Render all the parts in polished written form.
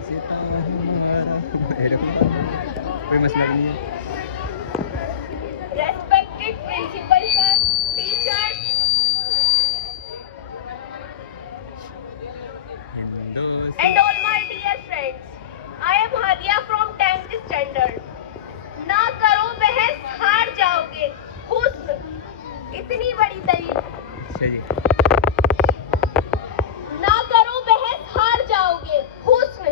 सीता हमारा कोई मसला नहीं है. Respected principal sir, teachers, and all my dear friends, I am Hadia from 10th standard. ना करो बहस, हार जाओगे. हुस्न इतनी बड़ी दलील. सही. ना करो बहस, हार जाओगे. हुस्न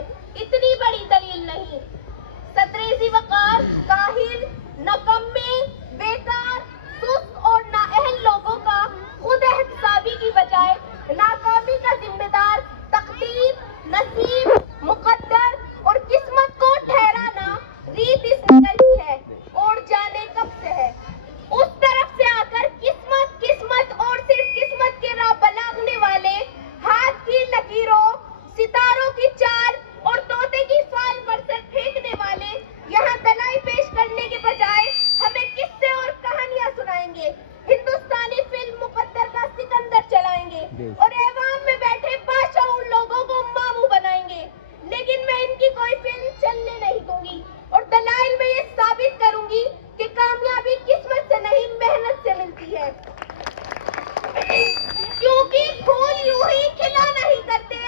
इतनी बड़ी दलील नहीं. सतरेजी वकार, काहिल, नकम्मे, बेकार, सुस्त और नाअहल लोगों का खुद एहतसाबी की बजाय नाकामी का जिम्मेदार तकदीर, नसीब, मुकद्दर और किस्मत को ठहराना रीत इस नगर की है और जाने कब से है. उस तरफ से आकर किस्मत किस्मत और सिर्फ किस्मत के राह बलागने वाले हाथ की लकीरों, सितारों की चाल और तोते की फाल पर से फेंकने वाले यहाँ दलाई पेश करने के बजाय हमें किस्से और कहानियां सुनाएंगे. हिंदुस्तानी फिल्म मुकद्दर का सिकंदर चलाएंगे और ऐवान में बैठे बादशाह उन लोगों को मामू बनाएंगे. लेकिन मैं इनकी कोई फिल्म चलने नहीं दूंगी और दलाइल में ये साबित करूंगी कि कामयाबी किस्मत से नहीं मेहनत से मिलती है. क्योंकि फूल यूं ही खिला नहीं करते,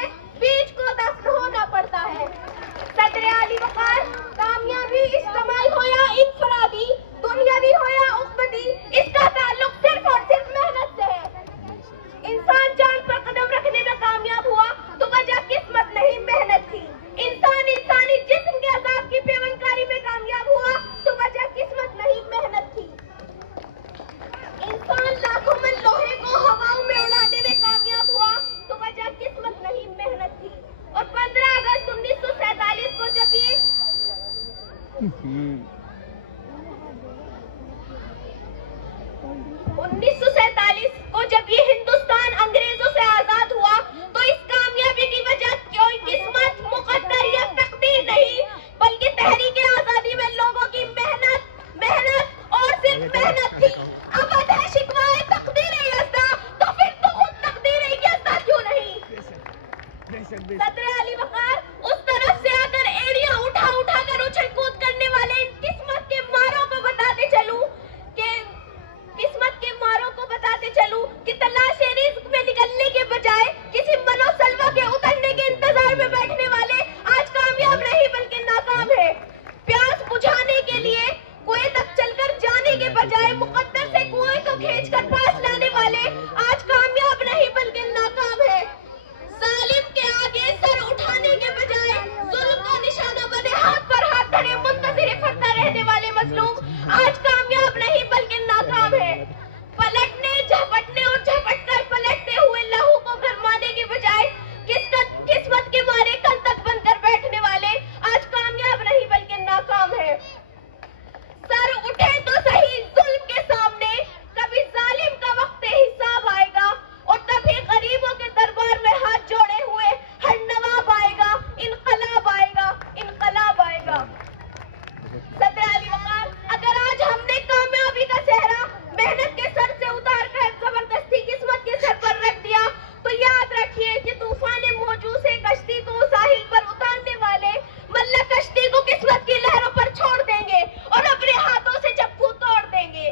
बीज को दफन होना पड़ता है. सदर आली वकार, कामयाबी इज्तिमाई हो या इनफरादी, दुनियावी हो या उखबदी, इसका ताल्लुक सिर्फ और सिर्फ मेहनत से है. इंसान चांद पर कदम रखने में कामयाब हुआ तो वजह किस्मत नहीं मेहनत थी. इंसान इंसानी जिस्म के अज़ाब की पेवनकारी में कामयाब हुआ तो वजह किस्मत नहीं मेहनत थी. इंसान लाखों मन लोहे को हवाओं में उड़ाने में कामयाब हुआ तो वजह किस्मत नहीं मेहनत थी. और 15 अगस्त 1947 को जब ये 1947 को जब ये हिंदुस्तान अंग्रेजों से आजाद हुआ तो इस कामयाबी की वजह कोई किस्मत, मुकद्दर या तकदीर नहीं बल्कि तहरीक आजादी में लोगों की मेहनत मेहनत और सिर्फ मेहनत थी. अब अतः शिकवाए तकदीर यज़्दा, तो फिर तो खुद तकदीर यज़्दा क्यों नहीं. सदर आली वकार, उस तरफ से आकर एड़ियां उठा उठा कर उछल कूद करने वाले इन किस्मत के मारों को बताते चलूं कि तलाश रिज़्क़ में निकलने के बजाय किसी मनोसलवा के उतरने के इंतजार में बैठने वाले आज कामयाब नहीं बल्कि नाकाम है. प्यास बुझाने के लिए कुएं तक चलकर जाने के बजाय मुकद्दर से कुएं को खींचकर पास लाने वाले आज कामयाब नहीं बल्कि नाकाम है. जालिम के आगे सर उठाने के बजाय जुल्म का निशाना बने हाथ पर हाथ धरे मुंतज़िर फरता रहने वाले मजलूम आज कामयाब नहीं बल्कि नाकाम है. पलटने, झपटने और झपटकर पलटते हुए लहू को गरमाने के बजाय किस्मत के मारे कल तक बनकर बैठने वाले आज कामयाब नहीं बल्कि नाकाम है. सर उठे तो सही जुल्म के सामने, कभी जालिम का वक्त हिसाब आएगा और तभी गरीबों के दरबार में हाथ जोड़े हुए हर नवाब आएगा, इनकलाब आएगा, इनकलाब आएगा. सदर आली वकार, अगर आज हमने कामयाबी का सेहरा मेहनत के सर से उतार कर जबरदस्ती किस्मत के सर पर रख दिया तो याद रखिए कि तूफान मौजू से कश्ती को साहिल पर उतारने वाले मल्ला कश्ती को किस्मत की लहरों पर छोड़ देंगे और अपने हाथों से चप्पू तोड़ देंगे.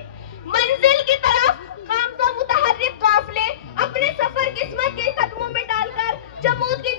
मंजिल की तरफ कामज़ो मुतहर्रिक काफिले अपने सफर किस्मत के कदमों में डालकर जमूद की